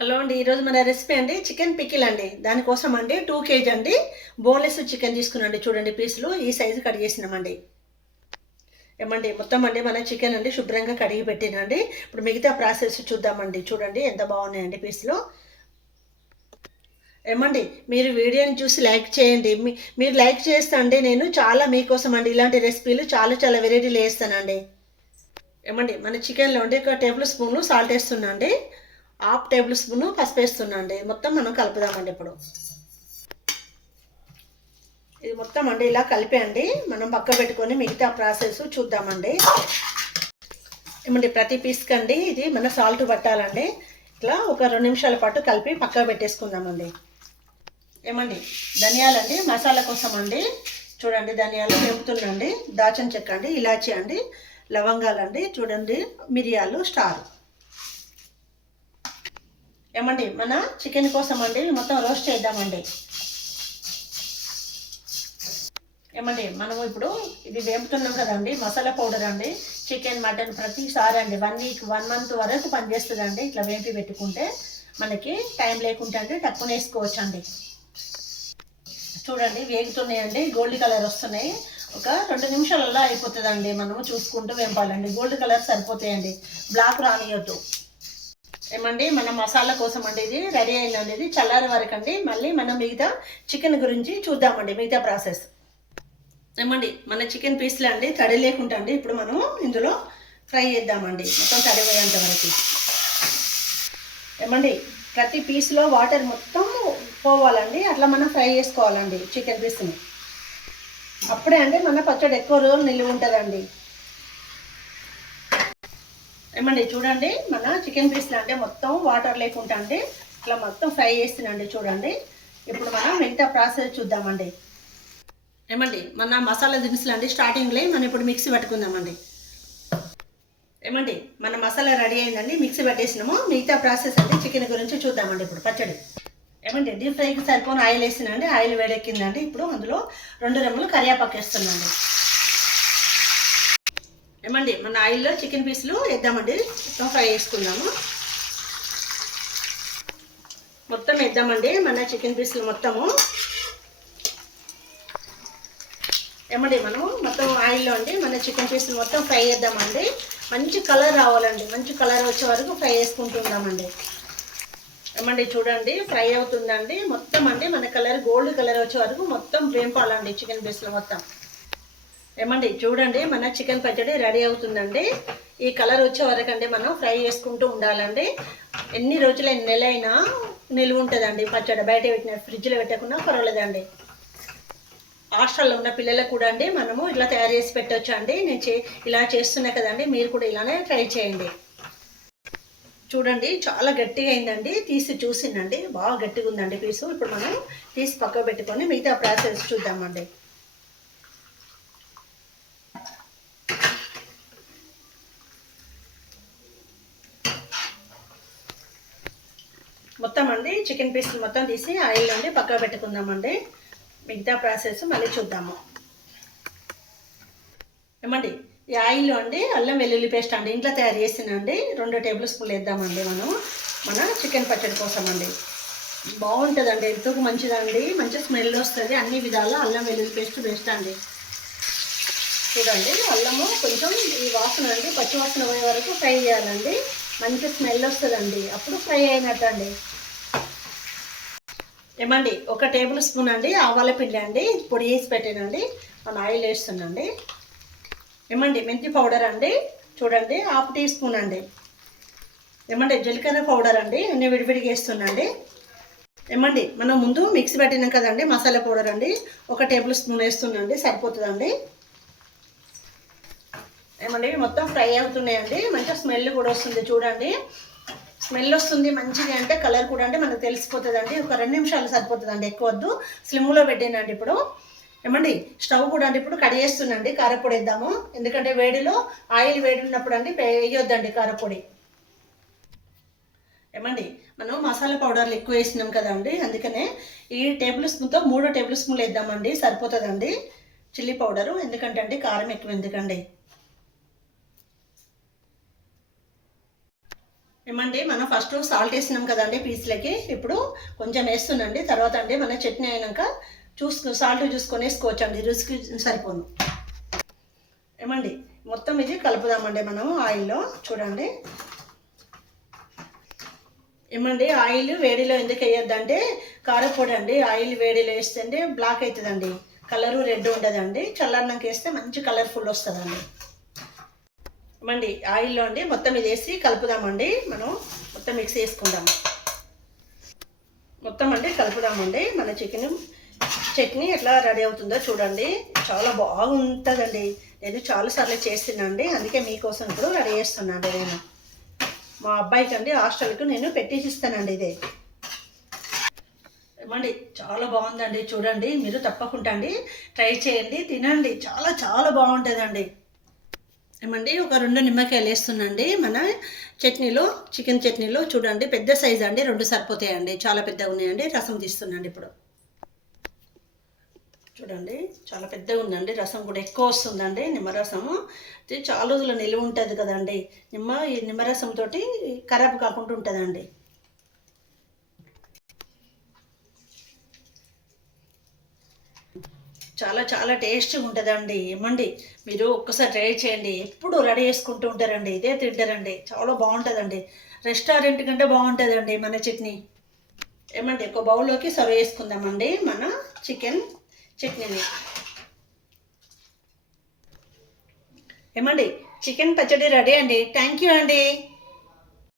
Hello అండి ఈరోజు మన రెసిపీ అండి చికెన్ పికిల్ అండి. దానికోసం అండి టూ కేజీ అండి బోన్లెస్ చికెన్ తీసుకున్నాండి చూడండి పీసులు ఈ సైజు కట్ చేసినామండి. ఏమండి మొత్తం అండి మన చికెన్ అండి శుభ్రంగా కడిగి పెట్టినండి ఇప్పుడు మిగతా ప్రాసెస్ చూద్దామండి. చూడండి ఎంత బాగున్నాయండి పీసులు ఏమండి మీరు వీడియోని చూసి లైక్ చేయండి. మీ- మీరు లైక్ చేస్తండి నేను చాలా మీకోసం అండి ఇలాంటి రెసిపీలు చాలా చాలా వెరైటీలు వేస్తానండి. ఏమండి మన చికెన్లో ఉండి ఒక టేబుల్ స్పూన్లు సాల్ట్ వేస్తున్నాండి అండి హాఫ్ టేబుల్ స్పూన్ పసుపు వేస్తున్నాండి మొత్తం మనం కలుపుదామండి ఇప్పుడు. ఇది మొత్తం అండి ఇలా కలిపేయండి. మనం పక్క పెట్టుకొని మిగతా ప్రాసెస్ చూద్దామండి. ఏమండి ప్రతి పీస్కి అండి ఇది మన సాల్ట్ పట్టాలండి. ఇట్లా ఒక రెండు నిమిషాల పాటు కలిపి పక్క పెట్టేసుకుందామండి. ఏమండి ధనియాలండి మసాలా కోసం అండి. చూడండి ధనియాలు వేపుతుండండి. దాచిన చెక్క అండి ఇలాచి అండి లవంగాలండి చూడండి మిరియాలు స్టార్. ఏమండి మన చికెన్ కోసం అండి మొత్తం రోస్ట్ చేద్దామండి. ఏమండి మనము ఇప్పుడు ఇది వేపుతున్నాం కదండి మసాలా పౌడర్ అండి చికెన్ మటన్ ప్రతిసారి అండి వన్ వీక్ వన్ మంత్ వరకు పనిచేస్తుందండి ఇట్లా వేపి పెట్టుకుంటే మనకి టైం లేకుంటే అండి టక్కున వేసుకోవచ్చు అండి చూడండి వేగుతున్నాయండి గోల్డ్ కలర్ వస్తున్నాయి. ఒక రెండు నిమిషాలలో అయిపోతుందండి మనము చూసుకుంటూ వేంపాలండి గోల్డ్ కలర్ సరిపోతాయండి. బ్లాక్ రానియొద్దు. ఏమండి మన మసాలా కోసం అండి ఇది. రెడీ అయింది అనేది చల్లారి వరకు అండి. మళ్ళీ మనం మిగతా చికెన్ గురించి చూద్దామండి మిగతా ప్రాసెస్. ఏమండి మన చికెన్ పీస్లు అండి తడి లేకుండా అండి. ఇప్పుడు మనం ఇందులో ఫ్రై చేద్దామండి మొత్తం తడి పోయేంత వరకు. ఏమండి ప్రతి పీస్లో వాటర్ మొత్తం పోవాలండి అట్లా మనం ఫ్రై చేసుకోవాలండి చికెన్ పీస్ని. అప్పుడే అండి మన పచ్చడి ఎక్కువ రోజులు నిలువ ఉంటుందండి. ఏమండి చూడండి మన చికెన్ పీస్లు అంటే మొత్తం వాటర్ లేకుండా అంటే ఇట్లా మొత్తం ఫ్రై చేస్తున్నాండి చూడండి. ఇప్పుడు మనం మిగతా ప్రాసెస్ చూద్దామండి. ఏమండి మన మసాలా దినుసులు అండి స్టార్టింగ్లో మనం ఇప్పుడు మిక్సీ పట్టుకుందామండి. ఏమండి మన మసాలా రెడీ అయిందండి మిక్సీ పట్టేసినాము. మిగతా ప్రాసెస్ అండి చికెన్ గురించి చూద్దామండి ఇప్పుడు పచ్చడి. ఏమండి డీప్ ఫ్రైకి సరిపోని ఆయిల్ వేసినండి ఆయిల్ వేడెక్కిందండి. ఇప్పుడు అందులో రెండు రెమ్మలు కరివేపాకు వేస్తున్నాండి ఏమండి మన ఆయిల్లో చికెన్ పీసులు వేద్దామండి. మొత్తం ఫ్రై చేసుకుందాము. మొత్తం వేద్దామండి మన చికెన్ పీసులు మొత్తము. ఏమండి మనం మొత్తం ఆయిల్లో అండి మన చికెన్ పీసులు మొత్తం ఫ్రై చేద్దామండి. మంచి కలర్ రావాలండి మంచి కలర్ వచ్చే వరకు ఫ్రై చేసుకుంటుందామండి ఏమండి చూడండి ఫ్రై అవుతుందండి. మొత్తం అండి మన కలర్ గోల్డ్ కలర్ వచ్చే వరకు మొత్తం వేంపాలండి చికెన్ పీసులు మొత్తం. ఏమండి చూడండి మన చికెన్ పచ్చడి రెడీ అవుతుందండి. ఈ కలర్ వచ్చే వరకండి అండి మనం ఫ్రై చేసుకుంటూ ఉండాలండి. ఎన్ని రోజులు ఎన్ని నెలైనా నిలువ ఉంటుందండి పచ్చడి. బయట పెట్టిన ఫ్రిడ్జ్లో పెట్టకుండా పర్వాలేదండి. హాస్టల్లో ఉన్న పిల్లలకు కూడా అండి మనము ఇలా తయారు చేసి పెట్టవచ్చు అండి. నేను చే ఇలా చేస్తున్నా కదండి మీరు కూడా ఇలానే ట్రై చేయండి. చూడండి చాలా గట్టిగా అయిందండి. తీసి చూసిందండి. బాగా గట్టిగా ఉందండి పీసు. ఇప్పుడు మనం తీసి పక్క పెట్టుకొని మిగతా ప్రాసెస్ చూద్దామండి. మొత్తం అండి చికెన్ పీసులు మొత్తం తీసి ఆయిల్ అండి పక్కన పెట్టుకుందామండి. మిగతా ప్రాసెస్ మళ్ళీ చూద్దాము. ఏమండి? ఈ ఆయిల్లో అండి అల్లం వెల్లుల్లి పేస్ట్ అండి ఇంట్లో తయారు చేసినండి. రెండు టేబుల్ స్పూన్లు వేద్దామండి మనం. మన చికెన్ పచ్చడి కోసం అండి బాగుంటుందండి ఎంతో మంచిదండి. మంచి స్మెల్ వస్తుంది. అన్ని విధాలు అల్లం వెల్లుల్లి పేస్ట్ బెస్ట్ అండి. చూడండి అల్లము కొంచెం ఈ వాసన అండి. పచ్చి వాసన పోయే వరకు ఫ్రై చేయాలండి. మంచి స్మెల్ వస్తుందండి. అప్పుడు ఫ్రై అయినట్టు అండి ఏమండి ఒక టేబుల్ స్పూన్ అండి ఆవాల పిండి అండి పొడి వేసి పెట్టానండి మన ఆయిల్ వేస్తున్నాండి ఏమండి మెంతి పౌడర్ అండి చూడండి హాఫ్ టీ స్పూన్ అండి. ఏమండి జీలకర్ర పౌడర్ అండి అన్ని విడివిడిగా వేస్తున్నాండి ఏమండి మనం ముందు మిక్సీ పెట్టినాం కదండి మసాలా పౌడర్ అండి ఒక టేబుల్ స్పూన్ వేస్తున్నాండి సరిపోతుందండి. ఏమండి మొత్తం ఫ్రై అవుతున్నాయండి మంచిగా స్మెల్ కూడా వస్తుంది చూడండి. స్మెల్ వస్తుంది మంచిది అంటే కలర్ కూడా అంటే మనకు తెలిసిపోతుందండి. ఒక రెండు నిమిషాలు సరిపోతుందండి ఎక్కువ వద్దు. స్లిమ్లో పెట్టేనండి ఇప్పుడు. ఏమండి? స్టవ్ కూడా అంటే ఇప్పుడు కడిగేస్తుందండి కారపొడి వేద్దాము. ఎందుకంటే వేడిలో ఆయిల్ వేడి ఉన్నప్పుడు అండి వేయొద్దండి కారపొడి. ఏమండి? మనం మసాలా పౌడర్లు ఎక్కువ వేసినాం కదండి అందుకనే ఈ టేబుల్ స్పూన్తో మూడు టేబుల్ స్పూన్లు వేద్దామండి సరిపోతుందండి. చిల్లీ పౌడరు ఎందుకంటే అండి కారం ఎక్కువ ఎందుకండి? ఏమండి మనం ఫస్ట్ సాల్ట్ వేసినాం కదండి పీస్లకి. ఇప్పుడు కొంచెం వేస్తున్నాండి తర్వాత అండి మన చట్నీ అయినాక చూసుకు సాల్ట్ చూసుకొని వేసుకోవచ్చు అండి రుచికి సరిపోను. ఏమండి మొత్తం ఇది కలుపుదామండి మనం ఆయిల్లో. చూడండి. ఏమండి ఆయిల్ వేడిలో ఎందుకు వేయొద్దంటే కారపొడి అండి ఆయిల్ వేడిలో వేస్తే బ్లాక్ అవుతుందండి. కలరు రెడ్ ఉండదండి. చల్లన్నాక వేస్తే మంచి కలర్ఫుల్ వస్తుందండి. ఇవ్వండి ఆయిల్లో అండి మొత్తం ఇది వేసి కలుపుదామండి. మనం మొత్తం మిక్స్ చేసుకుందాం. మొత్తం అండి కలుపుదామండి. మన చికెన్ చట్నీ ఎట్లా రెడీ అవుతుందో చూడండి. చాలా బాగుంటుందండి. నేను చాలాసార్లు చేస్తున్నాండి అందుకే మీకోసం ఇప్పుడు రెడీ చేస్తున్నాను నేను. మా అబ్బాయికి అండి హాస్టల్కి నేను పెట్టేసి ఇస్తానండి ఇదే. ఏమండి చాలా బాగుందండి. చూడండి మీరు తప్పకుండా అండి ట్రై చేయండి తినండి. చాలా చాలా బాగుంటుందండి. ఏమండి? ఒక రెండు నిమ్మకాయలు వేస్తున్నాండి మన చట్నీలో చికెన్ చట్నీలో చూడండి పెద్ద సైజ్ అండి? రెండు సరిపోతాయండి. చాలా పెద్దగా ఉన్నాయండి. రసం తీస్తున్నాండి ఇప్పుడు. చూడండి చాలా పెద్దగా ఉందండి. రసం కూడా ఎక్కువ వస్తుందండి. నిమ్మరసము. ఇది చాలా రోజులు నిలువ ఉంటుంది కదండి. నిమ్మ ఈ నిమ్మరసంతో ఖరాబ్ కాకుండా ఉంటుందండి. చాలా చాలా టేస్ట్గా ఉంటుందండి. ఏమండి? మీరు ఒక్కసారి ట్రై చేయండి. ఎప్పుడు రెడీ చేసుకుంటూ ఉంటారండి. ఇదే తింటారండి. చాలా బాగుంటుందండి. రెస్టారెంట్ కంటే బాగుంటుందండి మన చట్నీ. ఏమండి? ఒక బౌల్లోకి సర్వ్ చేసుకుందామండి మన చికెన్ చట్నీని. ఏమండి? చికెన్ పచ్చడి రెడీ అండి. థ్యాంక్ యూ అండి.